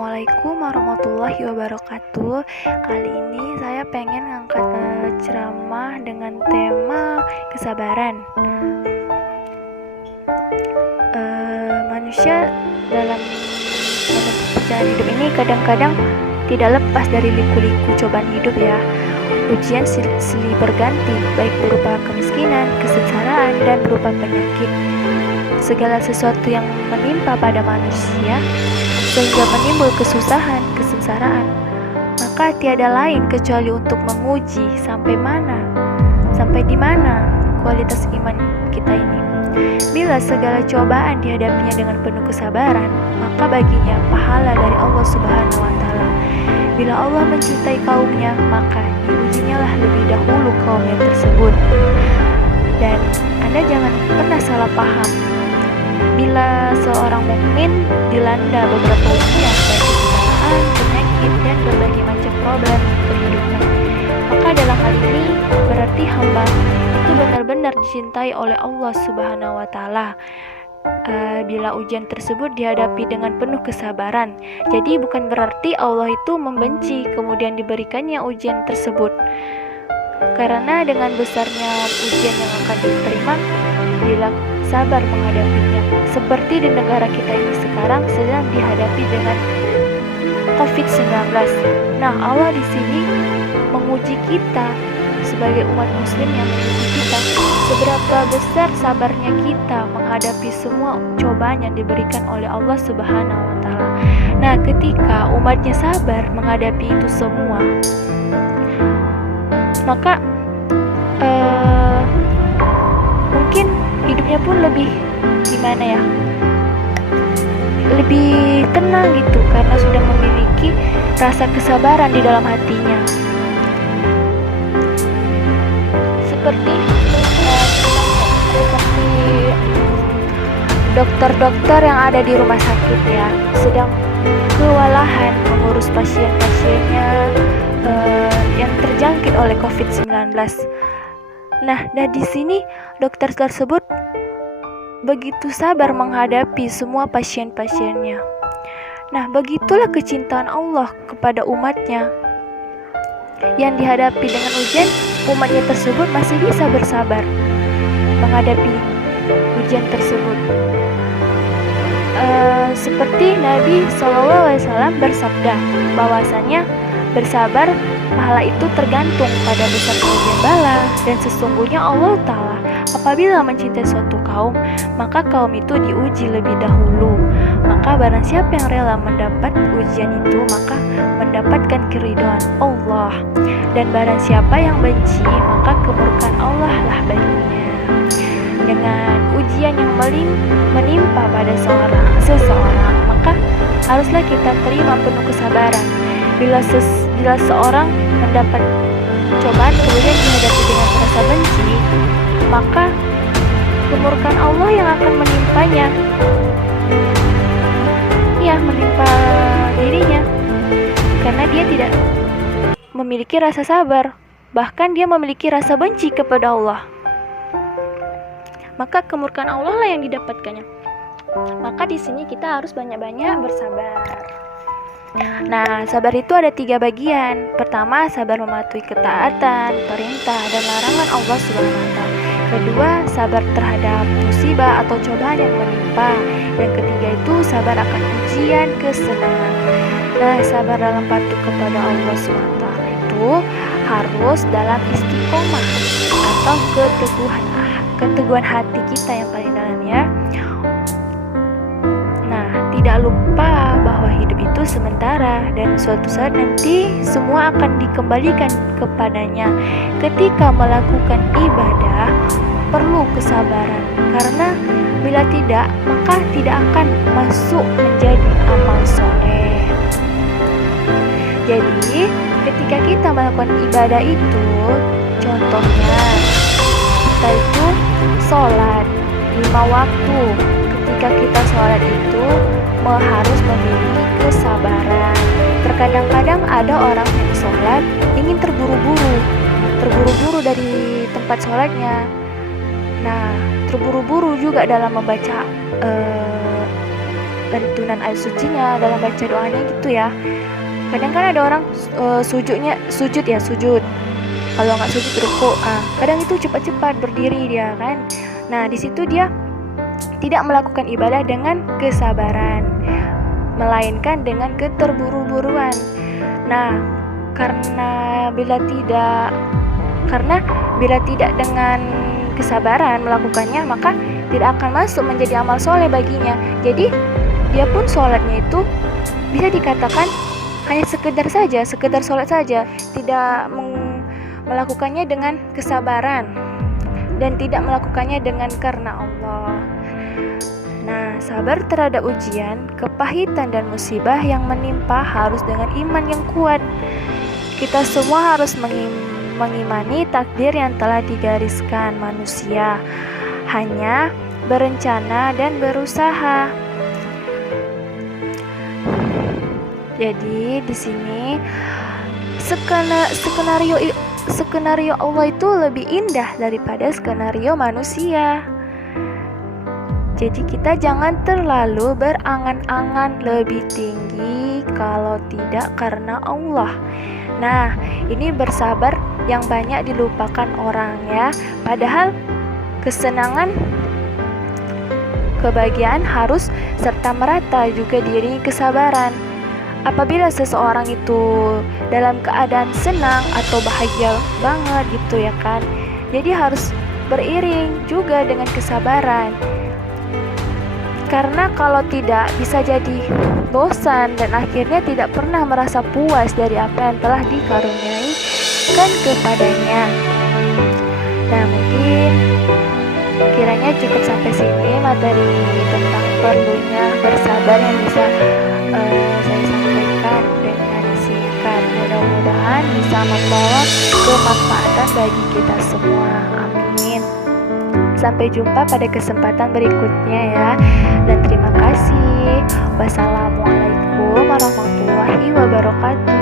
Assalamualaikum warahmatullahi wabarakatuh. Kali ini saya pengen ngangkat ceramah dengan tema kesabaran. Manusia dalam menempuh perjalanan hidup ini kadang-kadang tidak lepas dari liku-liku cobaan hidup ya. Ujian silih berganti, baik berupa kemiskinan, kesengsaraan, dan berupa penyakit. Segala sesuatu yang menimpa pada manusia sehingga menimbul kesusahan, kesengsaraan, maka tiada lain kecuali untuk menguji sampai di mana kualitas iman kita ini. Bila segala cobaan dihadapinya dengan penuh kesabaran, maka baginya pahala dari Allah Subhanahu wa Ta'ala. Bila Allah mencintai kaumnya, maka diujinya lah lebih dahulu kaumnya tersebut. Dan Anda jangan pernah salah paham. Bila seorang mukmin dilanda beberapa ujian, baik kesusahan, penyakit, dan berbagai macam problem kehidupan, maka dalam hal ini berarti hamba itu benar-benar dicintai oleh Allah Subhanahu wa Ta'ala. Bila ujian tersebut dihadapi dengan penuh kesabaran, jadi bukan berarti Allah itu membenci kemudian diberikannya ujian tersebut. Karena dengan besarnya ujian yang akan diterima bila sabar menghadapinya, seperti di negara kita ini sekarang sedang dihadapi dengan COVID-19. Nah, Allah di sini menguji kita sebagai umat muslim, yang menguji kita seberapa besar sabarnya kita menghadapi semua cobaan yang diberikan oleh Allah Subhanahu wa Ta'ala. Nah, ketika umatnya sabar menghadapi itu semua, maka mungkin hidupnya pun lebih lebih tenang gitu, karena sudah memiliki rasa kesabaran di dalam hatinya. Seperti dokter-dokter yang ada di rumah sakit ya, sedang kewalahan mengurus pasien-pasiennya yang terjangkit oleh COVID-19. Nah, di sini dokter tersebut begitu sabar menghadapi semua pasien-pasiennya. Nah, begitulah kecintaan Allah kepada umatnya. Yang dihadapi dengan ujian, umatnya tersebut masih bisa bersabar menghadapi ujian tersebut. Seperti Nabi SAW bersabda bahwasanya bersabar pahala itu tergantung pada besar ujian bala, dan sesungguhnya Allah Ta'ala apabila mencintai suatu kaum, maka kaum itu diuji lebih dahulu. Maka barang siapa yang rela mendapat ujian itu, maka mendapatkan keridhaan Allah. Dan barang siapa yang benci, maka kemurkaan Allah lah baginya. Dengan ujian yang menimpa pada seseorang, maka haruslah kita terima penuh kesabaran. Bila seorang mendapat cobaan kemudian dihadapi dengan rasa benci, maka kemurkaan Allah yang akan menimpanya, menimpa dirinya, karena dia tidak memiliki rasa sabar, bahkan dia memiliki rasa benci kepada Allah. Maka kemurkaan Allah lah yang didapatkannya. Maka di sini kita harus banyak-banyak bersabar. Nah, sabar itu ada 3 bagian. Pertama, sabar mematuhi ketaatan, perintah, dan larangan Allah Subhanahu wa Ta'ala. Kedua, sabar terhadap musibah atau cobaan yang menimpa. Dan ketiga itu sabar akan ujian kesenangan. Nah, sabar dalam patuh kepada Allah Subhanahu wa Ta'ala itu harus dalam istiqomah atau keteguhan hati kita yang paling dalam ya. Nah, tidak lupa bahwa hidup itu sementara dan suatu saat nanti semua akan dikembalikan kepadanya. Ketika melakukan ibadah perlu kesabaran, karena bila tidak, maka tidak akan masuk menjadi amal soleh. Jadi ketika kita melakukan ibadah itu, contohnya kita itu sholat 5 waktu. Ketika kita sholat itu harus memiliki kesabaran. Terkadang-kadang ada orang yang sholat ingin terburu-buru dari tempat sholatnya. Nah, terburu-buru juga dalam membaca lantunan ayat sucinya dalam baca doanya gitu ya. Kadang kan ada orang sujud. Kalau nggak sujud ruku, kadang itu cepat-cepat berdiri dia kan. Nah di situ dia tidak melakukan ibadah dengan kesabaran, melainkan dengan keterburu-buruan. Nah karena bila tidak dengan kesabaran melakukannya, maka tidak akan masuk menjadi amal soleh baginya. Jadi dia pun sholatnya itu bisa dikatakan hanya sekedar sholat saja, tidak melakukannya dengan kesabaran dan tidak melakukannya dengan karena Allah. Nah, sabar terhadap ujian, kepahitan dan musibah yang menimpa harus dengan iman yang kuat. Kita semua harus mengimani takdir yang telah digariskan manusia, hanya berencana dan berusaha. Jadi di sini skenario Allah itu lebih indah daripada skenario manusia. Jadi kita jangan terlalu berangan-angan lebih tinggi kalau tidak karena Allah. Nah, ini bersabar yang banyak dilupakan orang ya. Padahal kesenangan, kebahagiaan harus serta merata juga diiringi kesabaran. Apabila seseorang itu dalam keadaan senang atau bahagia banget gitu ya kan, jadi harus beriring juga dengan kesabaran. Karena kalau tidak bisa jadi bosan dan akhirnya tidak pernah merasa puas dari apa yang telah dikaruniaikan kepadanya. Nah mungkin kiranya cukup sampai sini materi tentang perlunya bersabar yang bisa saya sampaikan dengan singkat. Mudah-mudahan bisa membawa kemanfaatan bagi kita semua. Amin. Sampai jumpa pada kesempatan berikutnya ya. Dan terima kasih. Wassalamualaikum warahmatullahi wabarakatuh.